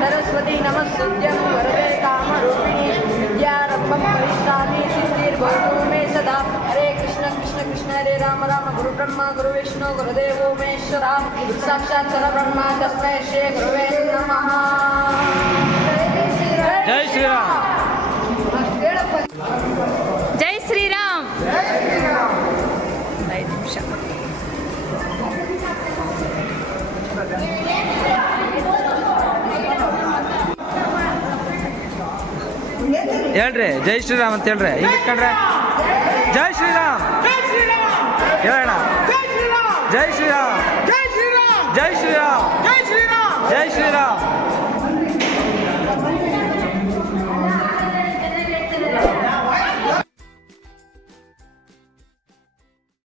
सरस्वती नमस्तुभ्यं वरदे कामरूपिणी विद्यारम्भं करिष्यामि सिद्धिर्भवतु मे सदा। हरे कृष्ण कृष्ण कृष्ण हरे राम राम गुरु ब्रह्मा गुरु विष्णु गुरुदेवो महेश्वरा साक्षात् परब्रह्म तस्मै श्री गुरुवे नमः। जय श्री राम। जय श्रीराम। ಹೇಳ್ರಿ ಜೈ ಶ್ರೀರಾಮ್ ಅಂತ ಹೇಳ್ರಿ. ಈಗ ಇಟ್ಕೊಂಡ್ರೆ ಜೈ ಶ್ರೀರಾಮ್ ಹೇಳೋಣ. ಜೈ ಶ್ರೀರಾಮ್ ಜೈ ಶ್ರೀರಾಮ್ ಜೈ ಶ್ರೀರಾಮ್ ಜೈ ಶ್ರೀರಾಮ್.